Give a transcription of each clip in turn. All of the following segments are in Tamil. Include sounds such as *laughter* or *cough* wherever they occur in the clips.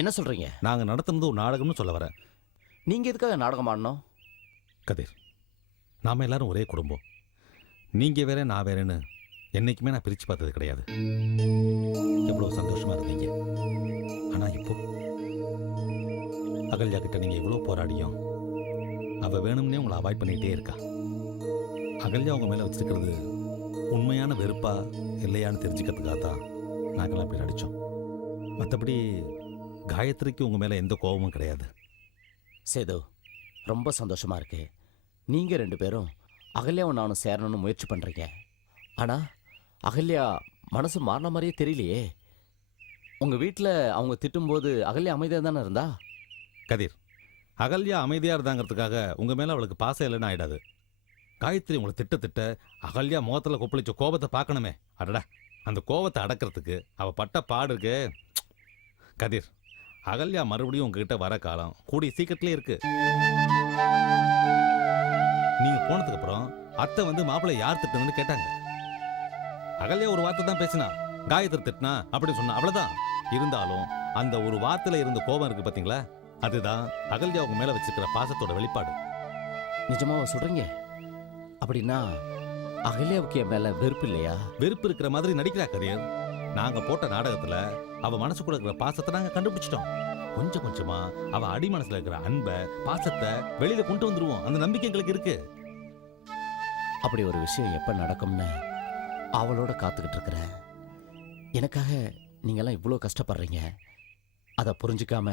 என்ன சொல்றீங்க? நாங்கள் நடத்துனது ஒரு நாடகம்னு சொல்ல வரேன். நீங்க எதுக்காக நாடகம் ஆடணும்? கதிர் நாம எல்லாரும் ஒரே குடும்பம். நீங்கள் வேற நான் வேறேன்னு என்னைக்குமே நான் பிரித்து பார்த்தது கிடையாது. எவ்வளோ சந்தோஷமா இருந்தீங்க. ஆனால் இப்போ அகல்யா கிட்ட நீங்கள் எவ்வளோ போராடியும் அவள் வேணும்னே உங்களை அவாய்ட் பண்ணிகிட்டே இருக்கா. அகல்யா உங்க மேலே வச்சிருக்கிறது உண்மையான வெறுப்பா இல்லையான்னு தெரிஞ்சுக்கிறதுக்காக தான் நாங்களாம் அப்படி நடித்தோம் மற்றபடி காயத்ரிக்கு உங்கள் மேலே எந்த கோபமும் கிடையாது. சேது ரொம்ப சந்தோஷமா இருக்கு. நீங்க ரெண்டு பேரும் அகல்யாவும் நானும் சேரணும்னு முயற்சி பண்றீங்க. ஆனா அகல்யா மனசு மாறின மாதிரியே தெரியலையே. உங்க வீட்டில் அவங்க திட்டும்போது அகல்யா அமைதியாக தானே இருந்தா? கதிர் அகல்யா அமைதியாக இருந்தாங்கிறதுக்காக உங்கள் மேலே அவளுக்கு பாசம் இல்லைன்னு ஆயிடாது. காயத்ரி உங்களை திட்ட திட்ட அகல்யா முகத்தில் கொப்பளிச்ச கோபத்தை பார்க்கணுமே. அடடா அந்த கோபத்தை அடக்கிறதுக்கு அவள் பட்ட பாடு இருக்கு. கதிர் அகல்யா மறுபடியும் உங்ககிட்ட வர காலம் கூடிய சீக்கிரத்திலே இருக்கு. நீங்க போனதுக்கு அப்புறம் அத்தை வந்து மாப்பிள்ளை யார் திட்டுதுன்னு கேட்டாங்க. அகல்யா ஒரு வார்த்தை தான் பேசினா காயத்ரி திட்டினா அப்படின்னு சொன்னா அவ்வளவுதான். இருந்தாலும் அந்த ஒரு வார்த்தையில இருந்த கோபம் இருக்கு பாத்தீங்களா? அதுதான் அகல்யா உங்க மேல வச்சிருக்கிற பாசத்தோட வெளிப்பாடு. நிஜமாவா சொல்றீங்க? அப்படின்னா அகல்யாவுக்கு என் மேல வெறுப்பு இல்லையா? வெறுப்பு இருக்கிற மாதிரி நடிக்கிறா கதிர் நாங்க போட்ட நாடகத்துல அவ மனசுக்குள்ள இருக்கிற பாசத்தை நாங்க கண்டுபிடிச்சிட்டோம். கொஞ்சம் கொஞ்சமா அவ அடி மனசுல இருக்கிற அன்பை பாசத்தை வெளியில கொண்டு வந்துருவோம். அந்த நம்பிக்கை எங்களுக்கு இருக்கு. அப்படி ஒரு விஷயம் எப்ப நடக்கும்னு அவளோட காத்துக்கிட்டு இருக்கிறேன் எனக்காக நீங்கெல்லாம் இவ்வளோ கஷ்டப்படுறீங்க. அதை புரிஞ்சுக்காம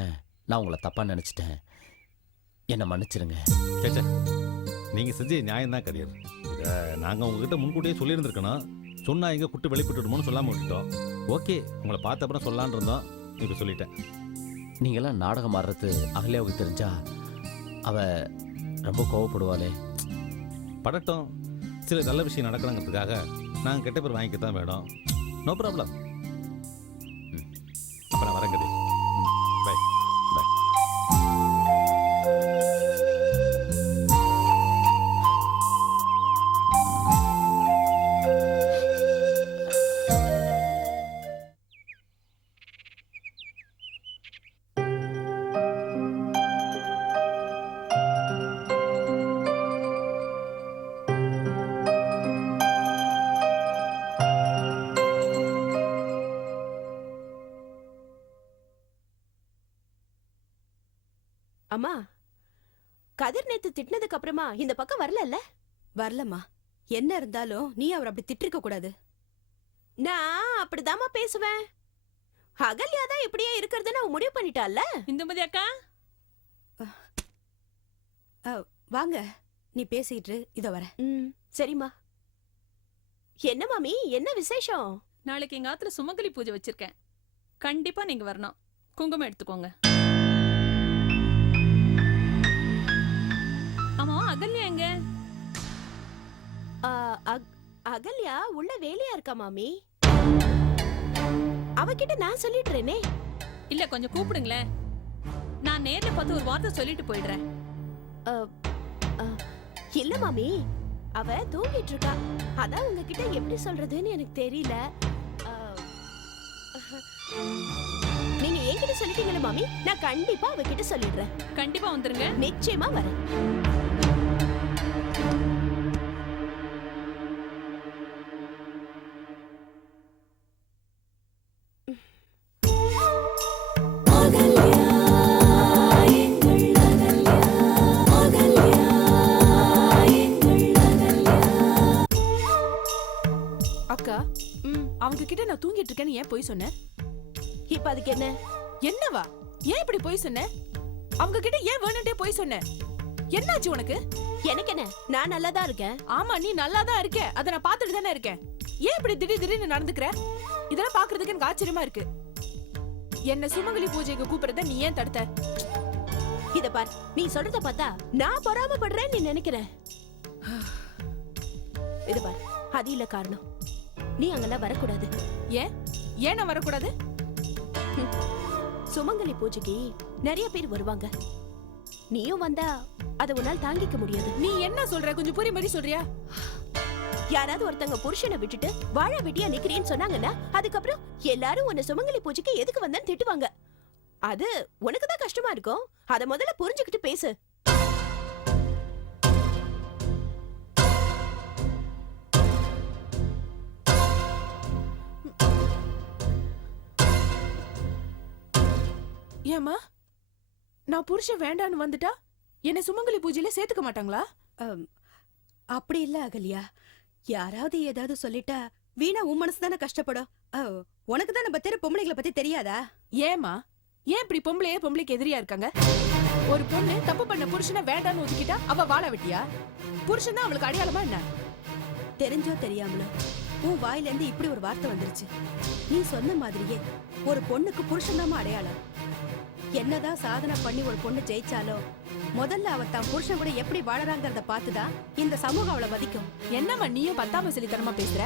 நான் உங்களை தப்பா நினைச்சிட்டேன். என்னை மன்னிச்சிருங்க. சேச்சே நீங்க செஞ்ச நியாயம் தான் கதிர் இத நாங்க உங்ககிட்ட முன்கூட்டியே சொல்லியிருந்திருக்கணும். சொன்னா எங்க குட்டு வெளிப்பட்டுடுமோன்னு சொல்லாம விட்டுட்டோம். ஓகே உங்களை பார்த்த அப்புறம் சொல்லலான்னு இருந்தோம் இப்ப சொல்லிட்டேன். நீங்கெல்லாம் நாடகம் ஆடுறது அகல்யாவுக்கு தெரிஞ்சா அவ ரொம்ப கோவப்படுவாளே. படட்டும் சில நல்ல விஷயம் நடக்கணுங்கிறதுக்காக நாங்கள் கெட்ட பேர் வாங்கிக்கத்தான் வேணும். நோ ப்ராப்ளம் அம்மா கதிர் நேத்து திட்டினதுக்கு அப்புறமா இந்த பக்கம் வரலல்ல? வரலம்மா. என்ன இருந்தாலும் நீ அவர் அப்படி திட்டிருக்க கூடாது. நான் அப்படிதாம்மா பேசுவேன். அகல்யா தான் இப்படியே இருக்கிறதுன்னு அவ முடிவு பண்ணிட்டால இந்துமதி அக்கா. வாங்க. நீ பேசிட்டு இதோ வரேன். ம் சரிம்மா. என்ன மாமி என்ன விசேஷம்? நாளைக்கு எங்க ஆத்துல சுமங்கலி பூஜை வச்சிருக்கேன். கண்டிப்பா நீங்க வரணும். குங்குமம் எடுத்துக்கோங்க. அகல்யா உள்ள வேலையா இருக்கா மாமி? அவகிட்ட நான் சொல்லிடுறேனே இல்ல கொஞ்சம் கூப்பிடுங்களேன். நான் நேர்ல பார்த்து ஒரு வார்த்தை சொல்லிட்டு போயிடுறேன். அ, அ, இல்ல மாமி. அவ தூங்கிட்டு இருக்கா. அதான் உங்ககிட்ட எப்படி சொல்றதுன்னு எனக்கு தெரியல. அ, நீங்க என்கிட்ட சொல்லிட்டீங்களே மாமி. நான் கண்டிப்பா அவகிட்ட சொல்லிடுறேன். கண்டிப்பா வந்துருங்க. நிச்சயமா வரேன். கிட்ட நான் தூங்கிட்டு இருக்கேன்னு ஏன் போய் சொன்ன? இப்ப அதுக்கு என்ன? என்னவா? ஏன் இப்படி போய் சொன்ன? அவங்க கிட்ட ஏன் வேணும்ட்டே போய் சொன்ன? என்னாச்சு உனக்கு? எனக்கு என்ன? நான் நல்லா தான் இருக்கேன். ஆமா நீ நல்லா தான் இருக்க. அத நான் பாத்துட்டு தானே இருக்கேன். ஏன் இப்படி திடீர் திடீர்னு நடந்துக்கிற? இதெல்லாம் பாக்குறதுக்கு எனக்கு ஆச்சரியமா இருக்கு. என்ன சுமங்கலி பூஜைக்கு கூப்பிடுறத நீ ஏன் தடுத்த? இத பார் நீ சொல்றத பார்த்தா நான் பொறாமப்படுறேன்னு நீ நினைக்கிறேன் இத பார் அது இல்ல காரணம். நீ அங்கெல்லாம் வரக்கூடாது. ஏன்? ஏன் நான் வரக்கூடாது? சுமங்கலி பூஜைக்கு நிறைய பேர் வருவாங்க. நீயும் வந்தா அதை உன்னால் தாங்கிக்க முடியாது. நீ என்ன சொல்ற? கொஞ்சம் புரிய மாதிரி சொல்றியா? யாராவது ஒருத்தங்க புருஷனை விட்டுட்டு வாழ வெட்டியா நிக்கிறேன்னு சொன்னாங்கன்னா அதுக்கப்புறம் எல்லாரும் உன்னை சுமங்கலி பூஜைக்கு எதுக்கு வந்தேன்னு திட்டுவாங்க. அது உனக்கு தான் கஷ்டமா இருக்கும்? அதை முதல்ல புரிஞ்சுக்கிட்டு பேசு. ஏம்மா? நான் புருஷன் வேண்டான்னு வந்துட்டா? என்ன சுமங்கலி பூஜையில சேர்த்துக்க மாட்டாங்களா? அப்படி இல்ல அகல்யா. யாராவது ஏதாவது சொல்லிட்டா வீணா உன் மனசு தானே கஷ்டப்படும். உனக்கு தான் நம்ம தெரு பொம்பளைங்களை பத்தி தெரியாதா? ஏமா ஏன் இப்படி பொம்பளையே பொம்பளைக்கு எதிரியா இருக்காங்க? ஒரு பொண்ணு தப்பு பண்ண புருஷனை வேண்டான்னு ஒதுக்கிட்டா அவ வாழ வெட்டியா? புருஷன் தான் அவளுக்கு அடையாளமா என்ன? தெரிஞ்சோ தெரியாமலோ? உன் வாயில இருந்து இப்படி ஒரு வார்த்தை வந்துருச்சு. நீ சொன்ன மாதிரியே ஒரு பொண்ணுக்கு புருஷன்தாம்மா அடையாளம். என்னதான் சாதனை பண்ணி ஒரு பொண்ணு ஜெயிச்சாலோ முதல்ல அவ தான் புருஷன் கூட எப்படி வாழறாங்கறத பார்த்துதான் இந்த சமூகம் அவளை மதிக்கும். என்னம்மா நீயும் பத்தாம சிலித்தனமா பேசுற?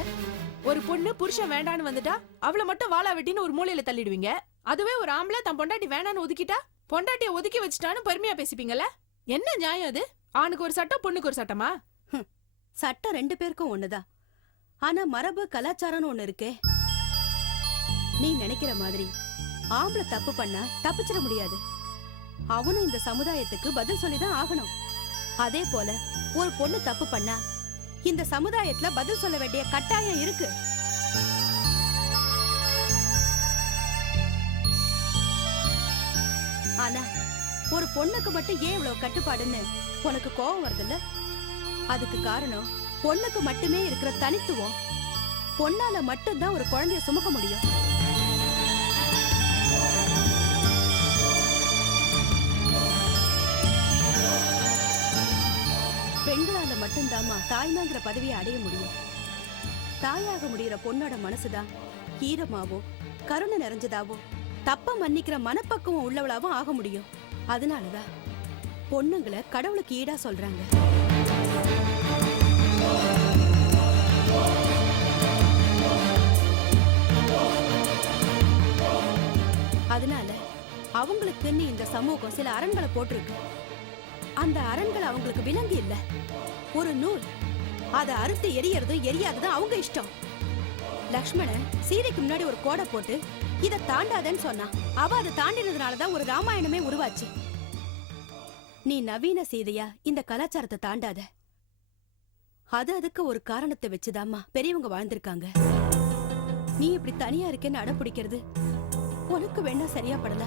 ஒரு பொண்ணு புருஷன் வேண்டான்னு வந்துட்டா அவளை மட்டும் வாழா வெட்டின்னு ஒரு மூலையில தள்ளிடுவீங்க? அதுவே ஒரு ஆம்பளை தன் பொண்டாட்டி வேணான்னு ஒதுக்கிட்டா பொண்டாட்டிய ஒதுக்கி வச்சுட்டான்னு பெருமையா பேசிப்பீங்கல்ல? என்ன நியாயம் அது? ஆணுக்கு ஒரு சட்டம் பொண்ணுக்கு ஒரு சட்டமா? சட்டம் ரெண்டு பேருக்கும் ஒண்ணுதான். ஆனா மரபு கலாச்சாரம்னு ஒண்ணு இருக்கே. நீ நினைக்கிற மாதிரி ஆம்பளை தப்பு பண்ணா தப்பிச்சிட முடியாது. அவனும் இந்த சமுதாயத்துக்கு பதில் சொல்லிதான் ஆகணும். அதே போல ஒரு பொண்ணு தப்பு பண்ணா இந்த சமுதாயத்துல பதில் சொல்ல வேண்டிய கட்டாயம் இருக்கு. ஆனா ஒரு பொண்ணுக்கு மட்டும் ஏன் இவ்வளவு கட்டுப்பாடுன்னு உனக்கு கோபம் வருதுல்ல? அதுக்கு காரணம் பொண்ணுக்கு மட்டுமே இருக்கிற தனித்துவம். பொண்ணால மட்டும்தான் ஒரு குழந்தைய சுமக்க முடியும். பெண்களால மட்டும்தாம்மா தாய்மாங்கிற பதவியை அடைய முடியும். தாயாக முடிகிற பொண்ணோட மனசுதான். ஈரமாவோ கருணை நிறைஞ்சதாவோ தப்ப மன்னிக்கிற மனப்பக்குவம் உள்ளவளாவும் ஆக முடியும். அதனாலதான் பொண்ணுங்களை கடவுளுக்கு ஈடா சொல்றாங்க. அவங்களுக்குன்னு இந்த சமூகம் சில அரண்களை போட்டிருக்கு. அந்த அரண்கள் அவங்களுக்கு விலங்கு இல்ல. ஒரு நூல். அதை அறுத்து எரியறதும் எரியாததும் அவங்க இஷ்டம். லக்ஷ்மணன் சீதைக்கு முன்னாடி ஒரு கோடை போட்டு இதை தாண்டாதன்னு சொன்னா அவ அதை தாண்டினதுனாலதான் ஒரு ராமாயணமே உருவாச்சு. நீ நவீன சீதையா இந்த கலாச்சாரத்தை தாண்டாத. அது அதுக்கு ஒரு காரணத்தை வச்சுதாம்மா பெரியவங்க வாழ்ந்திருக்காங்க. நீ இப்படி தனியா இருக்கேன்னு அடம் பிடிக்கிறது உனக்கு வேணா சரியா படல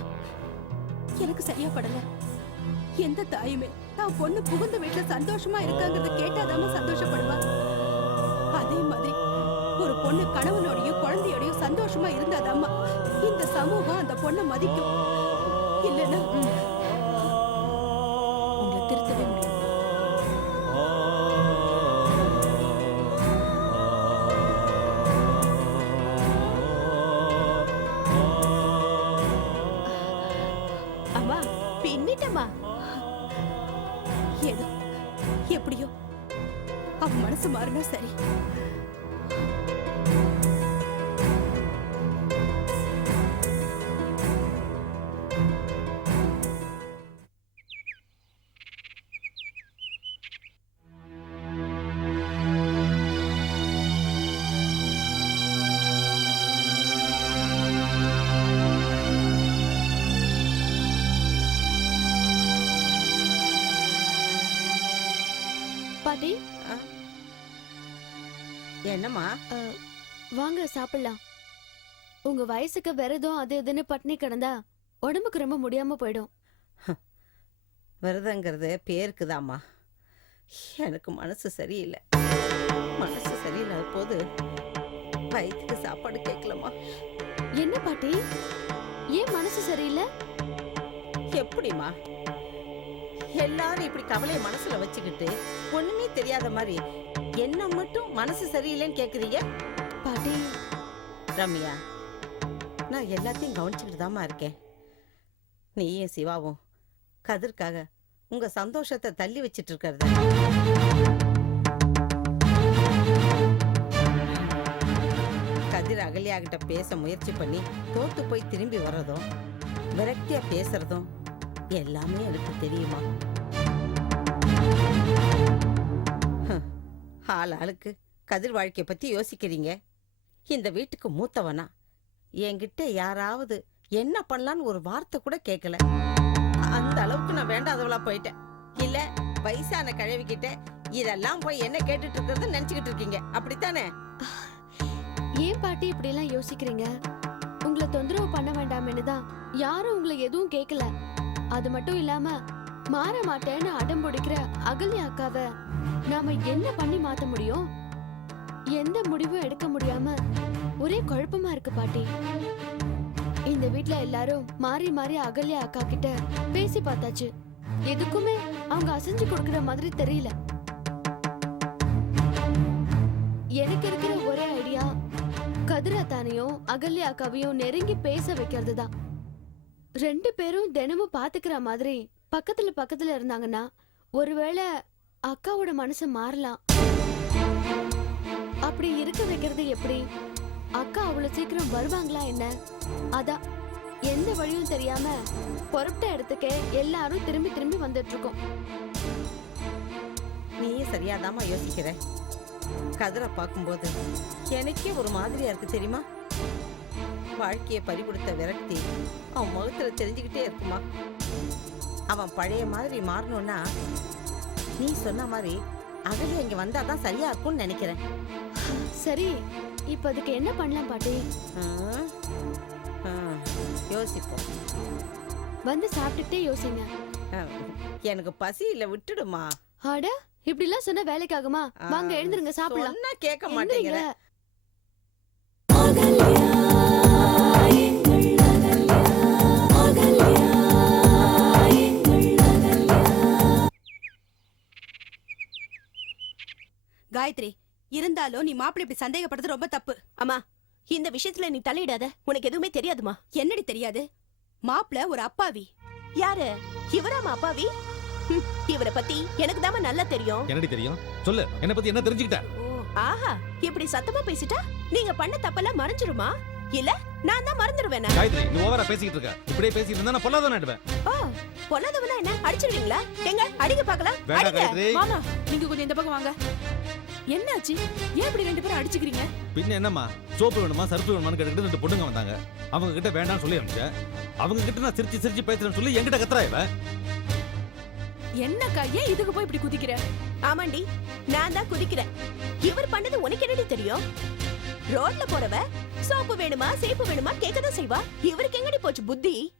எனக்கு சரியா படல. எந்த தாயுமே தான் பொண்ணு புகுந்த வீட்டுல சந்தோஷமா இருக்காங்கறத கேட்டாதாம சந்தோஷப்படுவா. அதே மாதிரி ஒரு பொண்ணு கணவனோடையும் குழந்தையோடையும் சந்தோஷமா இருந்தாதாம்மா இந்த சமூகம் அந்த பொண்ணை மதிக்கும். இல்லைன்னா உங்களை திருத்தவே முடியும் பின்னிட்டம்மா ஏதோ எப்படியோ. அவன் மனசு மாறினா சரி. பாட்டி. என்னம்மா? வாங்க சாப்பிடலாம். உங்க வயசுக்கு விரதம் அது இதுன்னு பட்னி கிடந்தா உடம்புக்கு ரொம்ப முடியாம போயிடும். விரதங்கிறது பேருக்குதாம்மா. எனக்கு மனசு சரியில்லை. மனசு சரியில்லாத போது வயிற்றுக்கு சாப்பாடு கேட்கலம்மா. என்ன பாட்டி? ஏன் மனசு சரியில்லை? எப்படிம்மா? எல்லாரும் இப்படி கவலையை மனசுல வச்சுக்கிட்டு ஒண்ணுமே தெரியாத மாதிரி என்ன மட்டும் மனசு சரியில்லைன்னு கேக்குறீங்க? பாட்டி ரம்யா நான் எல்லாத்தையும் கவனிச்சுக்கிட்டு தாமா இருக்கேன். நீயும் சிவாவும் கதிர்க்காக உங்க சந்தோஷத்தை தள்ளி வச்சிட்டு இருக்கிறது. கதிர் அகலியா கிட்ட பேச முயற்சி பண்ணி தோத்து போய் திரும்பி வர்றதும் விரக்தியா பேசுறதும் எல்லாமே எனக்கு தெரியுமா? ஆள் ஆளுக்கு கதிர் வாழ்க்கையை பத்தி யோசிக்கிறீங்க. இந்த வீட்டுக்கு மூத்தவனா? என்கிட்ட யாராவது என்ன பண்ணலான்னு ஒரு வார்த்தை கூட கேட்கல அந்த அளவுக்கு நான் வேண்டாதவளா போயிட்டேன். இல்ல வயசான கிழவிக்கிட்ட இதெல்லாம் போய் என்ன கேட்டுட்டு இருக்கிறது நினைச்சுக்கிட்டு இருக்கீங்க. அப்படித்தானே? ஏன் பாட்டி இப்படி எல்லாம் யோசிக்கிறீங்க? உங்களை தொந்தரவு பண்ண வேண்டாம்னு தான் யாரும் உங்களை எதுவும் கேட்கல அது மட்டும் இல்லாம மாற மாட்டேன்னு அடம் பிடிக்கிற அகல்யா அக்காவை நாம என்ன பண்ணி மாத்த முடியும்? எந்த முடிவும் எடுக்க முடியாம ஒரே குழப்பமா இருக்கு பாட்டி. இந்த வீட்ல எல்லாரும் மாறி மாறி அகல்யா அக்கா கிட்ட பேசி பார்த்தாச்சு. எதுக்குமே அவங்க அசைஞ்சு கொடுக்கற மாதிரி தெரியல. எனக்கு இருக்கிற ஒரே ஐடியா கதிரத்தானையும் அகல்யா அக்காவையும் நெருங்கி பேச வைக்கிறது தான் ரெண்டு பேரும் தினமும் பாத்துக்கிற மாதிரி பக்கத்துல பக்கத்துல இருந்தாங்கன்னா ஒருவேளை அக்காவோட மனசு மாறலாம். அப்படி இருக்க வைக்கிறது எப்படி? அக்கா அவ்வளவு சீக்கிரம் வருவாங்களா என்ன? அதான் எந்த வழியும் தெரியாம புறப்பட்ட இடத்துக்கே எல்லாரும் திரும்பி திரும்பி வந்துட்டு இருக்கோம் நீயே சரியாதாம்மா யோசிக்கிற? கதிரை பார்க்கும்போது எனக்கே ஒரு மாதிரியா இருக்கு தெரியுமா? வாழ்க்கையை பறிகொடுத்த விரக்தி அவன் முகத்துல தெரிஞ்சுக்கிட்டே இருக்குமா? அவன் பழைய மாதிரி மாறணும்னா நீ சொன்ன மாதிரி அகலியா இங்க வந்தாதான் சரியா இருக்கும்னு நினைக்கிறேன். சரி இப்ப அதுக்கு என்ன பண்ணலாம் பாட்டி? யோசிப்போம். வந்து சாப்பிட்டுட்டே யோசிங்க. எனக்கு பசி இல்ல விட்டுடுமா. அட இப்படி எல்லாம் சொன்ன வேலைக்காகுமா? வாங்க எழுந்திருங்க சாப்பிடலாம். கேட்க மாட்டேங்கிற. காயத்ரி இருந்தாலும் நீ மாப்பிள்ளை இப்படி சந்தேகப்படுறது ரொம்ப தப்பு. அம்மா இந்த விஷயத்துல நீ தலையிடாத உனக்கு எதுவுமே தெரியாதுமா? என்னடி தெரியாது? மாப்பிள்ளை ஒரு அப்பாவி. யாரு? இவராமா அப்பாவி? இவரை பத்தி எனக்கு தாமா நல்லா தெரியும். என்னடி தெரியும்? சொல்லு என்ன பத்தி என்ன தெரிஞ்சுக்கிட்ட? ஆஹா இப்படி சத்தமா பேசிட்டா நீங்க பண்ண தப்பெல்லாம் மறைஞ்சிருமா? இல்ல நான் தான் மறந்துடுவேனா காயத்ரி நீ ஓவரா பேசிக்கிட்டு இருக்க. இப்படியே பேசிட்டு இருந்தா நான் பொல்லாதான் ஆயிடுவேன். ஓ பொல்லாதவனா என்ன? அடிச்சிருவீங்களா? எங்க? அடிங்க பார்க்கலாம். வேண்டாம் அடிங்க. மாமா நீங்க கொஞ்சம் இந்த பக்கம் வாங்க. என்னாச்சு? ஏன் இப்படி ரெண்டு பேரும் அடிச்சுக்கிறீங்க? பின்ன என்னம்மா? சோப்பு வேணுமா சர்ஃப் வேணுமான்னு கேட்டுக்கிட்டு ரெண்டு பொண்ணுங்க வந்தாங்க. அவங்க கிட்ட வேண்டாம்னு சொல்லி அனுப்பிச்சேன். அவங்க கிட்ட நான் சிரிச்சு சிரிச்சு பேசுறேன்னு சொல்லி என்கிட்ட கத்துறா இவ. என்னக்கா ஏன் இதுக்கு போய் இப்படி குதிக்கிற? ஆமாண்டி நான் தான் குதிக்கிறேன். இவர் பண்ணது உனக்கு என்னடி தெரியும்? ரோட்ல போறவ சோப்பு வேணுமா சேப்பு வேணுமா கேட்கதான் செய்வா. இவருக்கு எங்கடி போச்சு புத்தி?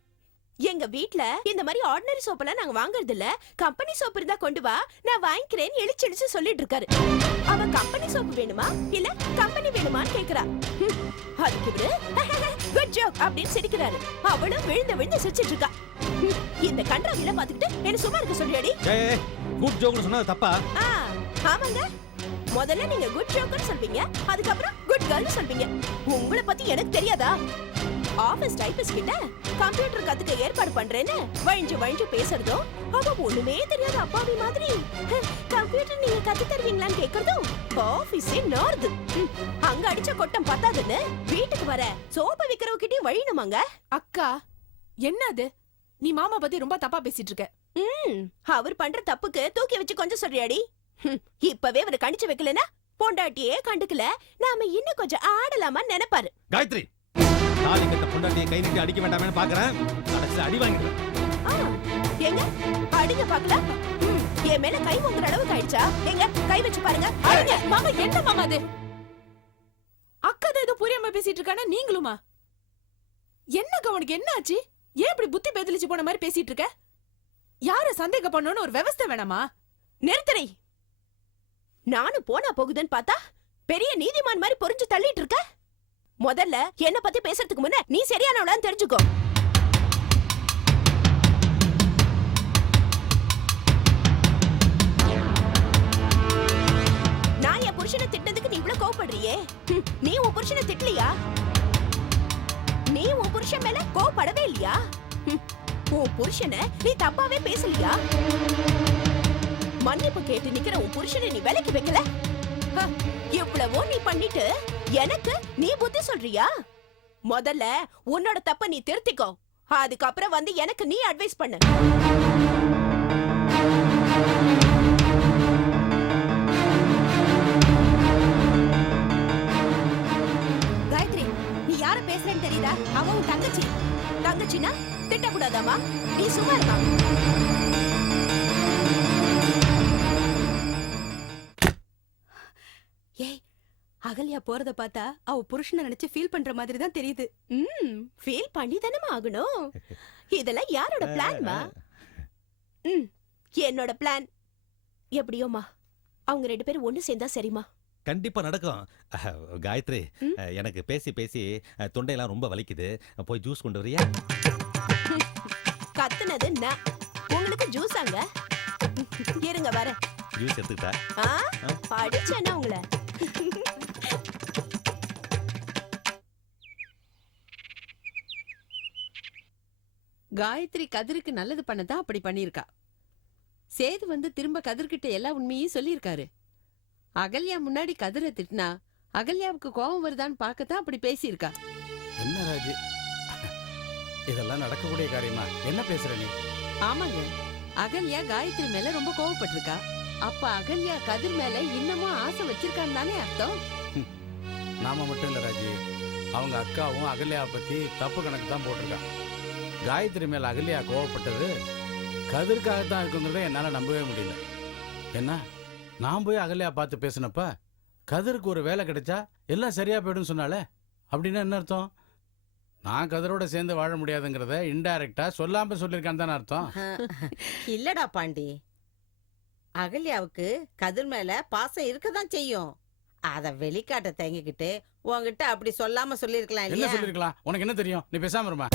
எங்க வீட்ல இந்த மாதிரி ஆர்டினரி சோப்பெல்லாம் நாங்க வாங்குறது இல்ல கம்பெனி சோப்பு இருந்தா கொண்டு வா. நான் வாங்கிக்கிறேன்னு இழிச்சு சொல்லிட்டு இருக்காரு. அவ கம்பெனி சோப்பு வேணுமா? இல்ல கம்பெனி வேணுமான்னு கேக்குறா. அதுக்கு இவரு *laughs* குட் ஜோக் அப்படின்னு சிரிக்கிறாரு. அவளும் விழுந்து விழுந்து சிரிச்சிட்டு இருக்கா. இந்த கன்றாவில பாத்துக்கிட்டு என்ன சும்மா இருக்க சொல்றியாடி? ஏய் குட் ஜோக்னு சொன்னா தப்பா? ஆ, ஆமாங்க. முதல்ல நீங்க குட் ஜோக்கர் சொல்வீங்க அதுக்கப்புறம் குட் கேர்ள்னு சொல்வீங்க. உங்களை பத்தி எனக்கு தெரியாதா? ஆபீஸ் டைபிஸ்ட் கிட்ட கம்ப்யூட்டர் கத்துக்க ஏற்பாடு பண்றேன்னு வழிஞ்சு வழிஞ்சு பேசுறதும் அவ ஒண்ணுமே தெரியாத அப்பாவி மாதிரி. கம்ப்யூட்டர் நீங்க கத்து தருவீங்களான்னு கேக்குறதும் ஆபீஸே நார்து. அங்க அடிச்ச கொட்டம் பத்தாதுன்னு வீட்டுக்கு வர சோப்பு விக்கிறவகிட்டயும் வழியணுமாங்க அக்கா என்னது? நீ மாமா பத்தி ரொம்ப தப்பா பேசிட்டு இருக்க. ம், அவர் பண்ற தப்புக்கு தூக்கி வச்சு கொஞ்சம் சொல்றியாடி? ஹம், இப்பவே அவர் கணிச்சு வைக்கலனா பொண்டாட்டியே கண்டுக்கல. நாம இன்னும் கொஞ்சம் ஆடலாமா நினைப்பாரு. காயத்ரி தாலி கட்ட பொண்டாட்டியை கை நீட்டி அடிக்க வேண்டாமேன்னு பாக்குறேன். கடைசி அடி வாங்கிடுறேன் ஆ, அடிங்க பாக்கல என் மேல கை வாங்குற அளவுக்கு ஆயிடுச்சா? எங்க கை வச்சு பாருங்க. அடிங்க. மாமா என்ன மாமா அது? அக்கா தான் ஏதோ புரியாம பேசிட்டு இருக்கானா? நீங்களுமா? என்னக்கா உனக்கு என்ன ஆச்சு ஏன் இப்படி புத்தி பேதலிச்சு போன மாதிரி பேசிட்டு இருக்க? யார சந்தேகம் பண்ணணும்னு ஒரு விவஸ்தை வேணாமா? நிறுத்தனை நானும் போனா போகுதுன்னு பார்த்தா பெரிய நீதிமான் மாதிரி பொறிஞ்சு தள்ளிட்டு இருக்க? முதல்ல என்ன பத்தி பேசுறதுக்கு முன்ன நீ சரியானவளான்னு தெரிஞ்சுக்கோ. நான் என் புருஷனை திட்டதுக்கு நீ இவ்வளவு கோவப்படுறியே? ஹம், நீ உன் புருஷனை திட்டலையா? நீ உன் புருஷன் மேல கோவப்படவே இல்லையா? உன் புருஷனை நீ தப்பாவே பேசலையா? மன்னிப்பு கேட்டு நிக்கிற உன் புருஷனை நீ விலைக்கு வைக்கல? இவ்வளவோ நீ பண்ணிட்டு எனக்கு நீ புத்தி சொல்றியா? முதல்ல உன்னோட தப்ப நீ திருத்திக்கோ. அதுக்கப்புறம் வந்து எனக்கு நீ அட்வைஸ் பண்ணு. காயத்ரி நீ யார பேசுறேன்னு தெரியுதா? அவன் தங்கச்சி. தங்கச்சினா திட்டக்கூடாதாமா நீ சும்மா இருக்கா அகல்யா போறத பார்த்தா அவ புருஷனை நினைச்சு ஃபீல் பண்ற மாதிரி தான் தெரியுது. ம் ஃபீல் பண்ணி தானே ஆகணும். இதெல்லாம் யாரோட பிளான்மா ம்? என்னோட பிளான் எப்படியோமா அவங்க ரெண்டு பேரும் ஒண்ணு சேர்ந்தா சரிமா கண்டிப்பா நடக்கும். காயத்ரி எனக்கு பேசி பேசி தொண்டையெல்லாம் ரொம்ப வலிக்குது. போய் ஜூஸ் கொண்டு வரியா? கத்துனது நான் உங்களுக்கு ஜூஸ் அங்க இருங்க வர ஜூஸ் எடுத்துக்கிட்டா? ஆ? படிச்சேன்னா உங்களை? காயத்ரி கதிருக்கு நல்லது பண்ணதான் அப்படி பண்ணிருக்கா சேது வந்து திரும்ப கதிர்கிட்ட எல்லா உண்மையும் சொல்லியிருக்காரு. அகல்யா முன்னாடி கதிரை திட்டினா அகல்யாவுக்கு கோபம் வருதான்னு பார்க்கத்தான் அப்படி பேசியிருக்கா. என்ன ராஜு? இதெல்லாம் நடக்கக்கூடிய காரியமா? என்ன பேசுற நீ? ஆமாங்க. அகல்யா காயத்ரி மேல ரொம்ப கோவப்பட்டிருக்கா. அப்ப அகல்யா கதிர் மேல இன்னமும் ஆசை வச்சிருக்கான்னு தானே அர்த்தம்? நாம மட்டும் இல்ல ராஜி. அவங்க அக்காவும் அகல்யாவை பத்தி தப்பு கணக்கு தான் போட்டிருக்கான் காயத்ரி மேல அகல்யா கோவப்பட்டது. கதிர்க்காகத்தான் இருக்குங்கிறத என்னால நம்பவே முடியல. என்ன? நான் போய் அகல்யா பார்த்து பேசினப்ப கதிருக்கு ஒரு வேலை கிடைச்சா எல்லாம் சரியா போயிடும் சொன்னாலே அப்படின்னா என்ன அர்த்தம்? நான் கதிரோட சேர்ந்து வாழ முடியாதுங்கிறத இன்டைரக்டா சொல்லாம சொல்லியிருக்கான்னு தானே அர்த்தம். *laughs* இல்லடா பாண்டி. அகல்யாவுக்கு கதிர் மேல பாசம் இருக்கதான் செய்யும். அத வெளிக்காட்ட தயங்கிக்கிட்டு உன்கிட்ட அப்படி சொல்லாம சொல்லிருக்கலாம் என்ன இல்லையா? சொல்லிருக்கலாம் உனக்கு என்ன தெரியும்? நீ பேசாம இருமா.